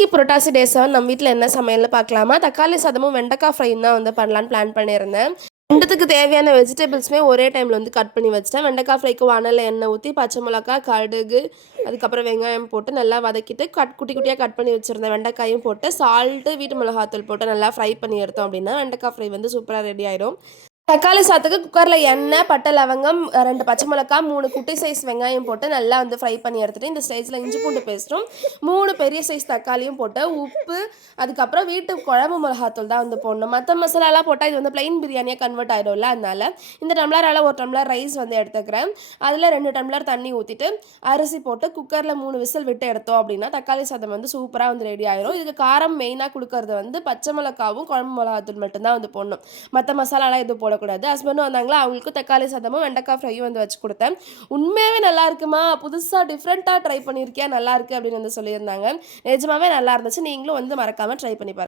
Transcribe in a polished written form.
இன்னைக்கு புரட்டாசி டே 7 நம்ம வீட்டில் என்ன சமையல்னு பார்க்கலாமா? தக்காளி சாதமும் வெண்டைக்காய் ஃப்ரையும் தான் வந்து பண்ணலான்னு பிளான் பண்ணியிருந்தேன். ரெண்டுத்துக்கு தேவையான வெஜிடபிள்ஸுமே ஒரே டைமில் வந்து கட் பண்ணி வச்சுட்டேன். வெண்டைக்காய் ஃப்ரைக்கு வானல்ல எண்ணெய் ஊற்றி பச்சை மிளகா, கடுகு, அதுக்கப்புறம் வெங்காயம் போட்டு நல்லா வதக்கிட்டு குட்டி குட்டியாக கட் பண்ணி வச்சுருந்தேன் வெண்டைக்காயும் போட்டு சால்ட்டு, வீட்டு மிளகாத்தூள் போட்டு நல்லா ஃப்ரை பண்ணி எடுத்தோம் அப்படின்னா வெண்டைக்காய் ஃப்ரை வந்து சூப்பராக ரெடி ஆயிடும். தக்காளி சாதத்துக்கு குக்கரில் எண்ணெய், பட்டை, லவங்கம், 2 பச்சை மிளகா, 3 குட்டி சைஸ் வெங்காயம் போட்டு நல்லா வந்து ஃப்ரை பண்ணி எடுத்துட்டு இந்த ஸ்டேஜில் இஞ்சி பூண்டு பேஸ்ட்டும் 3 பெரிய சைஸ் தக்காளியும் போட்டு உப்பு, அதுக்கப்புறம் வீட்டு குழம்பு மிளகாத்தூள் தான் வந்து போடணும். மற்ற மசாலாலாம் போட்டால் இது வந்து பிளைன் பிரியாணியாக கன்வெர்ட் ஆகிடும்ல, அதனால இந்த டம்ளரால் 1 டம்ளர் ரைஸ் வந்து எடுத்துக்கிறேன். அதில் 2 டம்ளர் தண்ணி ஊற்றிட்டு அரிசி போட்டு குக்கரில் 3 விசில் விட்டு எடுத்தோம் அப்படின்னா தக்காளி சாதம் வந்து சூப்பராக வந்து ரெடி ஆயிடும். இதுக்கு காரம் மெயினாக கொடுக்கறது வந்து பச்சை மிளகாவும் குழம்பு மிளகாத்தூள் மட்டும்தான் வந்து போடணும். மற்ற மசாலாலாம் எதுவும் போடக்கூடாது. ஹஸ்பண்டும் வந்தாங்களா, அவங்களுக்கும் தக்காளி சாதமும் வெண்டைக்காய் ஃப்ரையும் வந்து வச்சு கொடுத்தேன். உண்மையாகவே நல்லா இருக்குமா, புதுசாக டிஃப்ரெண்ட்டாக ட்ரை பண்ணியிருக்கியா, நல்லா இருக்கு அப்படின்னு வந்து சொல்லியிருந்தாங்க. நிஜமாவே நல்லா இருந்துச்சு. நீங்களும் வந்து மறக்காமல் ட்ரை பண்ணி பாருங்க.